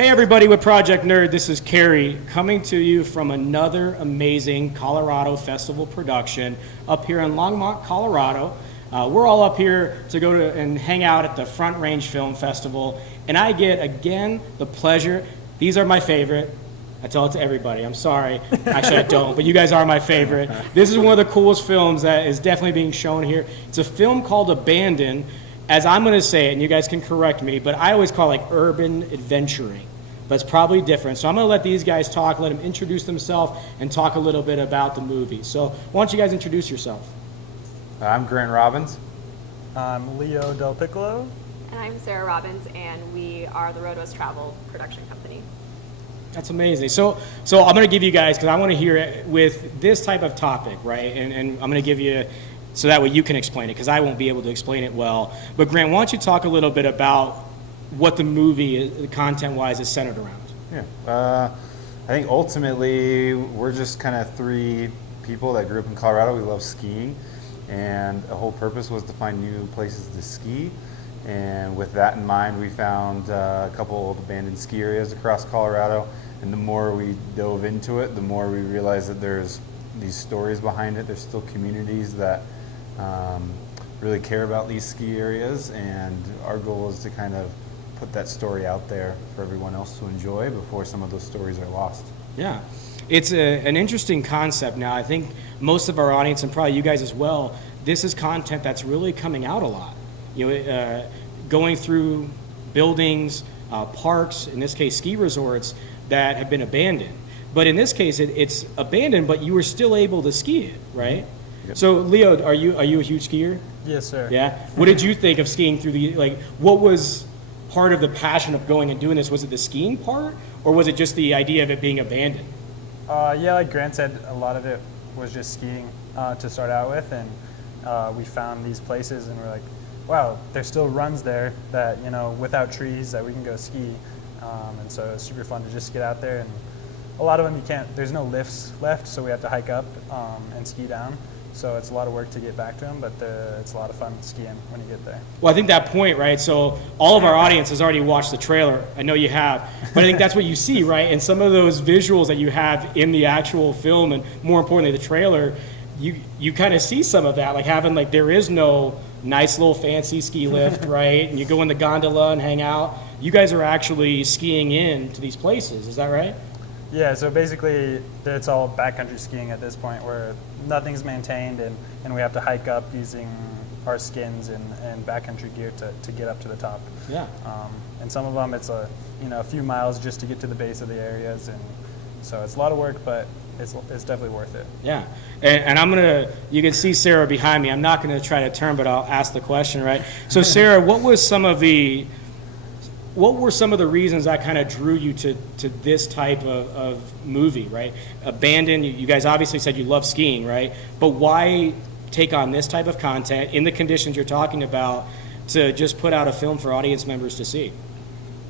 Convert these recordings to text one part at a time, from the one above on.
Hey everybody with Project Nerd, this is Kerry coming to you from another amazing Colorado Festival production up here in Longmont, Colorado. We're all up here to go to and hang out at the Front Range Film Festival, and I get, again, the pleasure. These are my favorite. I tell it to everybody. I'm sorry. Actually, I don't, but you guys are my favorite. This is one of the coolest films that is definitely being shown here. It's a film called Abandoned, as I'm going to say it, and you guys can correct me, but I always call it like urban adventuring. But it's probably different. So I'm going to let these guys talk, let them introduce themselves, and talk a little bit about the movie. So why don't you guys introduce yourself? I'm Grant Robbins. I'm Leo Del Piccolo. And I'm Sarah Robbins, and we are the Road Was Travel production company. That's amazing. So I'm going to give you guys, because I want to hear it with this type of topic, right? And I'm going to give you, so that way you can explain it, because I won't be able to explain it well. But Grant, why don't you talk a little bit about what the movie, content-wise, is centered around? Yeah, I think ultimately we're just kind of three people that grew up in Colorado. We love skiing, and the whole purpose was to find new places to ski. And with that in mind, we found a couple old abandoned ski areas across Colorado. And the more we dove into it, the more we realized that there's these stories behind it. There's still communities that really care about these ski areas, and our goal is to kind of put that story out there for everyone else to enjoy before some of those stories are lost. Yeah, it's an interesting concept now. I think most of our audience, and probably you guys as well, this is content that's really coming out a lot. You know, going through buildings, parks, in this case ski resorts, that have been abandoned. But in this case, it's abandoned, but you were still able to ski it, right? Yep. So Leo, are you a huge skier? Yes, sir. Yeah? What did you think of skiing through what was part of the passion of going and doing this? Was it the skiing part, or was it just the idea of it being abandoned? Yeah, like Grant said, a lot of it was just skiing to start out with, and we found these places, and we're like, wow, there's still runs there that, you know, without trees that we can go ski, and so it's super fun to just get out there. And a lot of them there's no lifts left, so we have to hike up and ski down. So it's a lot of work to get back to them, but it's a lot of fun skiing when you get there. Well, I think that point, right? So all of our audience has already watched the trailer. I know you have, but I think that's what you see, right? And some of those visuals that you have in the actual film, and more importantly, the trailer, you kind of see some of that, like having there is no nice little fancy ski lift, right? And you go in the gondola and hang out. You guys are actually skiing in to these places, is that right? Yeah, so basically it's all backcountry skiing at this point, where nothing's maintained, and we have to hike up using our skins and backcountry gear to get up to the top. Yeah. And some of them it's a few miles just to get to the base of the areas, and so it's a lot of work, but it's definitely worth it. Yeah, and you can see Sarah behind me. I'm not gonna try to turn, but I'll ask the question, right? So Sarah, what were some of the reasons that kind of drew you to this type of movie, right? Abandoned, you guys obviously said you love skiing, right? But why take on this type of content in the conditions you're talking about to just put out a film for audience members to see?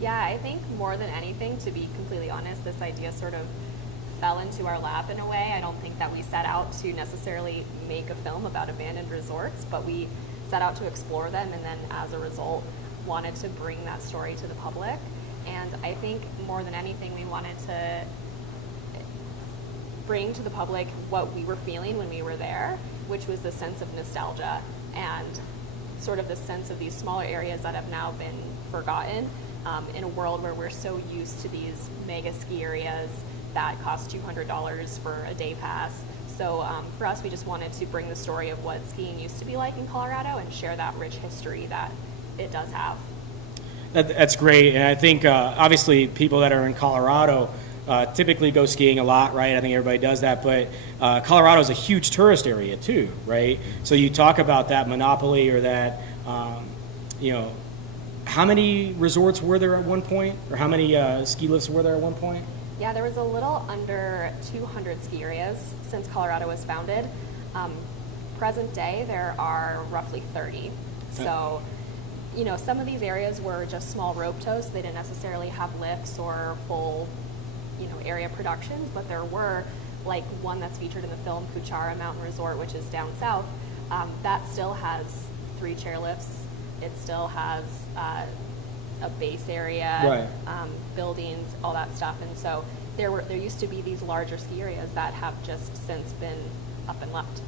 Yeah, I think more than anything, to be completely honest, this idea sort of fell into our lap in a way. I don't think that we set out to necessarily make a film about abandoned resorts, but we set out to explore them, and then as a result, wanted to bring that story to the public. And I think more than anything, we wanted to bring to the public what we were feeling when we were there, which was the sense of nostalgia and sort of the sense of these smaller areas that have now been forgotten in a world where we're so used to these mega ski areas that cost $200 for a day pass. So for us, we just wanted to bring the story of what skiing used to be like in Colorado and share that rich history that it does have. That's great, and I think obviously people that are in Colorado typically go skiing a lot, right? I think everybody does that, but Colorado is a huge tourist area too, right? So you talk about that monopoly, or that, how many resorts were there at one point, or how many ski lifts were there at one point? Yeah, there was a little under 200 ski areas since Colorado was founded. Present day, there are roughly 30. So, some of these areas were just small rope tows. So they didn't necessarily have lifts or full, area productions, but there were, like one that's featured in the film, Kuchara Mountain Resort, which is down south. That still has 3 chairlifts. It still has a base area, Right. buildings, all that stuff. And so there used to be these larger ski areas that have just since been up and left.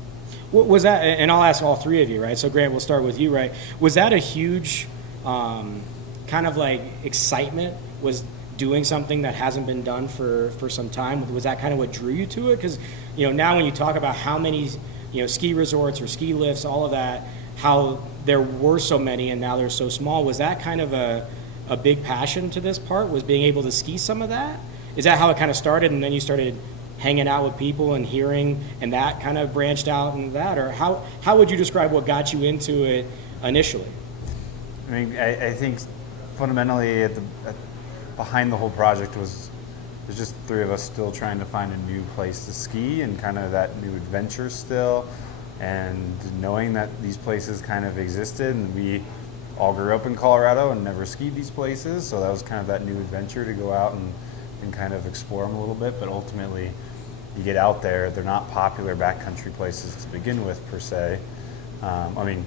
Was that, and I'll ask all three of you, right? So Grant, we'll start with you, right? Was that a huge kind of like excitement? Was doing something that hasn't been done for some time? Was that kind of what drew you to it? Because, you know, now when you talk about how many, you know, ski resorts or ski lifts, all of that, how there were so many and now they're so small, was that kind of a big passion to this part? Was being able to ski some of that? Is that how it kind of started, and then you started hanging out with people and hearing, and that kind of branched out into that? Or how would you describe what got you into it initially? I mean, I think fundamentally behind the whole project was just the three of us still trying to find a new place to ski and kind of that new adventure still, and knowing that these places kind of existed, and we all grew up in Colorado and never skied these places, so that was kind of that new adventure to go out and kind of explore them a little bit. But ultimately, you get out there, they're not popular backcountry places to begin with per se. I mean,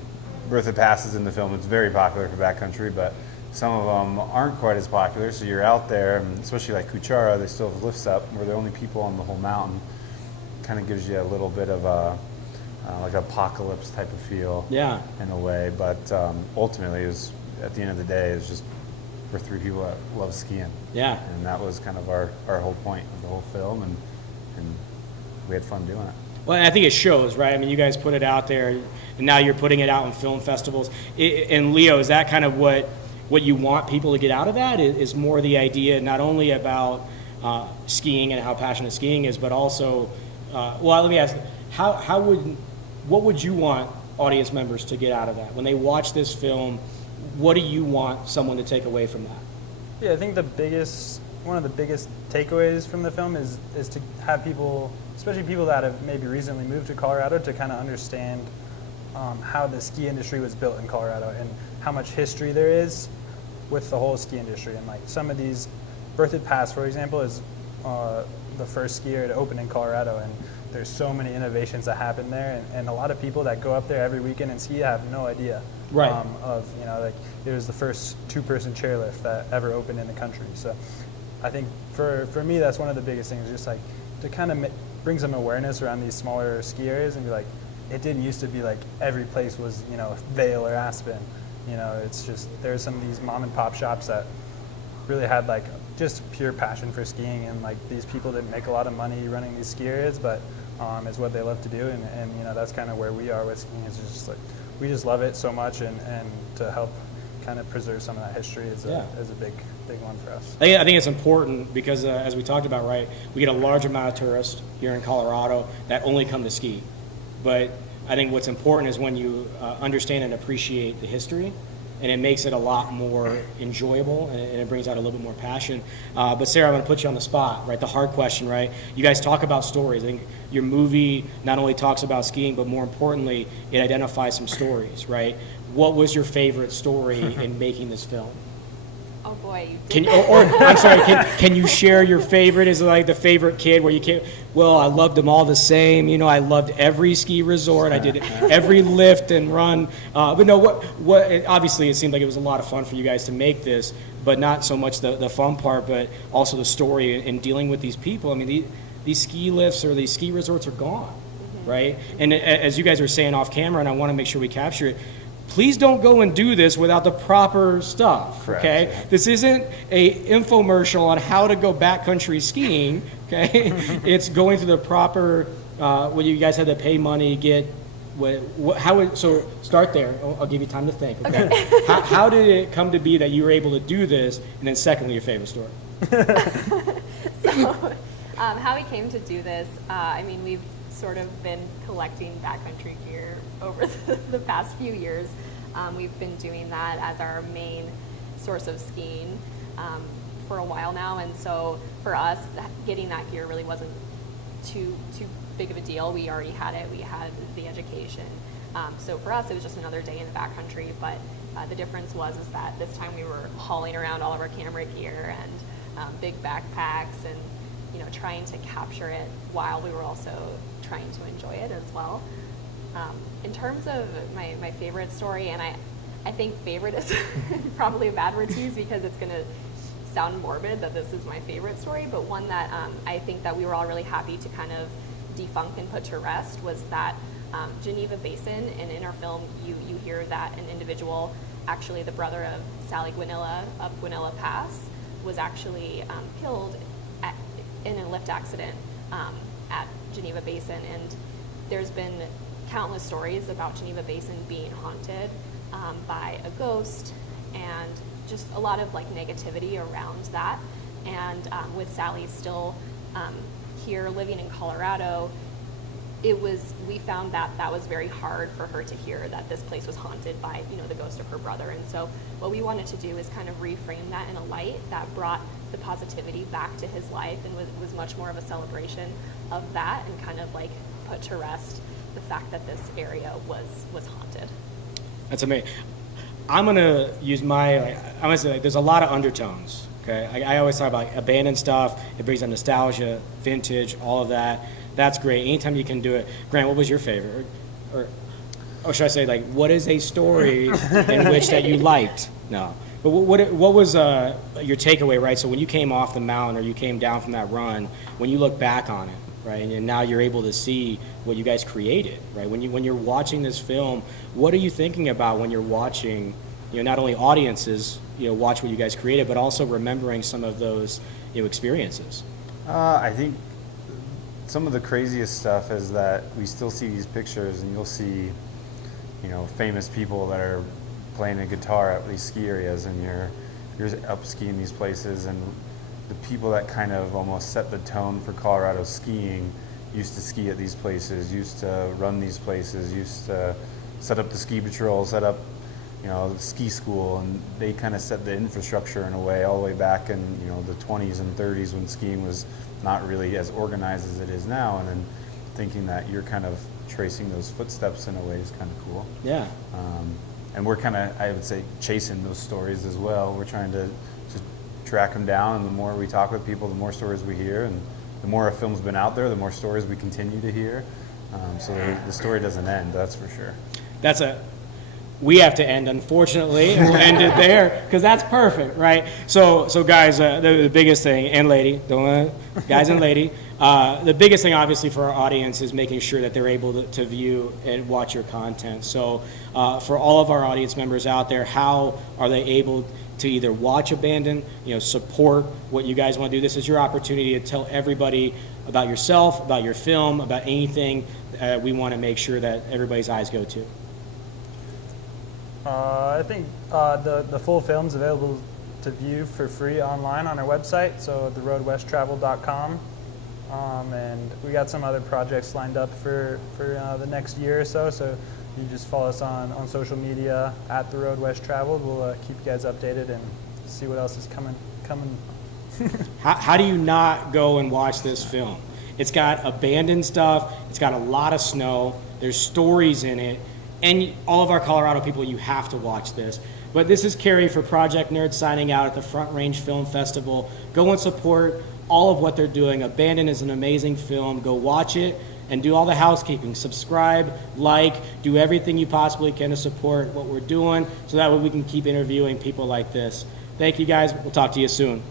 Bertha Pass is in the film, it's very popular for backcountry, but some of them aren't quite as popular, so you're out there, and especially like Kuchara, they still have lifts up, we're the only people on the whole mountain. Kind of gives you a little bit of a like apocalypse type of feel, Yeah. in a way. But ultimately, it was, at the end of the day, it was just we're three people that love skiing. Yeah. And that was kind of our whole point of the whole film, and we had fun doing it. Well, I think it shows, right? I mean, you guys put it out there, and now you're putting it out in film festivals. And Leo, is that kind of what you want people to get out of that? Is more the idea not only about skiing and how passionate skiing is, but also, well, let me ask, what would you want audience members to get out of that? When they watch this film, what do you want someone to take away from that? Yeah, I think one of the biggest takeaways from the film is to have people, especially people that have maybe recently moved to Colorado, to kind of understand how the ski industry was built in Colorado and how much history there is with the whole ski industry. And like some of these, Berthoud Pass, for example, is the first ski area to open in Colorado, and there's so many innovations that happen there, and a lot of people that go up there every weekend and ski have no idea. Right. Of, you know, like it was the first two-person chairlift that ever opened in the country. So I think for me, that's one of the biggest things, just like to kind of bring some awareness around these smaller ski areas and be like, it didn't used to be like every place was, you know, Vail or Aspen. You know, it's just, there's some of these mom and pop shops that really had like just pure passion for skiing, and like these people didn't make a lot of money running these ski areas, but it's what they love to do, and you know, that's kind of where we are with skiing. It's just like, we just love it so much, and to help kind of preserve some of that history is a big one for us. I think it's important because, as we talked about, right, we get a large amount of tourists here in Colorado that only come to ski. But I think what's important is when you understand and appreciate the history, and it makes it a lot more enjoyable, and it brings out a little bit more passion. But Sarah, I'm going to put you on the spot, right? The hard question, right? You guys talk about stories. I think your movie not only talks about skiing, but more importantly, it identifies some stories, right? What was your favorite story in making this film? Oh boy, you Can did. I'm sorry. Can you share your favorite? Is it like the favorite kid where you can't? Well, I loved them all the same. You know, I loved every ski resort. I did every lift and run. But no, what? Obviously, it seemed like it was a lot of fun for you guys to make this, but not so much the fun part, but also the story and dealing with these people. I mean, these ski lifts or these ski resorts are gone, right? And as you guys are saying off camera, and I want to make sure we capture it. Please don't go and do this without the proper stuff, okay? Correct, yeah. This isn't a infomercial on how to go backcountry skiing, okay? It's going through the proper, well, you guys had to pay money, get, so start there. I'll give you time to think, okay? How did it come to be that you were able to do this? And then secondly, your favorite story. So, how we came to do this, I mean, we've sort of been collecting backcountry gear over the past few years. We've been doing that as our main source of skiing for a while now, and so for us, getting that gear really wasn't too big of a deal. We already had it. We had the education. So for us, it was just another day in the backcountry, but the difference was that this time we were hauling around all of our camera gear and big backpacks, and you know, trying to capture it while we were also trying to enjoy it as well. In terms of my favorite story, and I think favorite is probably a bad word to use because it's going to sound morbid that this is my favorite story, but one that I think that we were all really happy to kind of debunk and put to rest was that Geneva Basin, and in our film you hear that an individual, actually the brother of Sally Guanilla up Guanilla Pass, was actually killed in a lift accident at Geneva Basin. And there's been countless stories about Geneva Basin being haunted by a ghost, and just a lot of like negativity around that. And with Sally still here living in Colorado, we found that was very hard for her to hear that this place was haunted by, you know, the ghost of her brother. And so what we wanted to do is kind of reframe that in a light that brought the positivity back to his life, and was much more of a celebration of that, and kind of like put to rest the fact that this area was haunted. That's amazing. I'm gonna use I'm gonna say, like, there's a lot of undertones. Okay, I always talk about abandoned stuff. It brings up nostalgia, vintage, all of that. That's great. Anytime you can do it. Grant, what was your favorite? Or should I say, like, what is a story in which that you liked? No. But what was your takeaway, right? So when you came off the mountain, or you came down from that run, when you look back on it, right, and now you're able to see what you guys created, right? When you're watching this film, what are you thinking about when you're watching, you know, not only audiences, you know, watch what you guys created, but also remembering some of those, you know, experiences? I think some of the craziest stuff is that we still see these pictures, and you'll see, you know, famous people that are playing a guitar at these ski areas, and you're up skiing these places, and the people that kind of almost set the tone for Colorado skiing used to ski at these places, used to run these places, used to set up the ski patrol, set up, you know, the ski school, and they kind of set the infrastructure in a way all the way back in, you know, the 20s and 30s, when skiing was not really as organized as it is now. And then thinking that you're kind of tracing those footsteps in a way is kind of cool. Yeah. And we're kind of, I would say, chasing those stories as well. We're trying to just track them down, and the more we talk with people, the more stories we hear, and the more a film's been out there, the more stories we continue to hear. So the story doesn't end, that's for sure. We have to end, unfortunately, and we'll end it there, because that's perfect, right? So guys, the biggest thing, and lady, guys and lady, the biggest thing, obviously, for our audience is making sure that they're able to view and watch your content. So for all of our audience members out there, how are they able to either watch Abandon, you know, support what you guys want to do? This is your opportunity to tell everybody about yourself, about your film, about anything we want to make sure that everybody's eyes go to. I think the full film's available to view for free online on our website, so theroadwesttravel.com. And we got some other projects lined up for the next year or so. So you just follow us on social media at The Road West Traveled. We'll keep you guys updated and see what else is coming. How do you not go and watch this film? It's got abandoned stuff. It's got a lot of snow. There's stories in it. And all of our Colorado people, you have to watch this. But this is Kerry for Project Nerd signing out at the Front Range Film Festival. Go and support all of what they're doing. Abandon is an amazing film. Go watch it and do all the housekeeping. Subscribe, like, do everything you possibly can to support what we're doing, so that way we can keep interviewing people like this. Thank you, guys. We'll talk to you soon.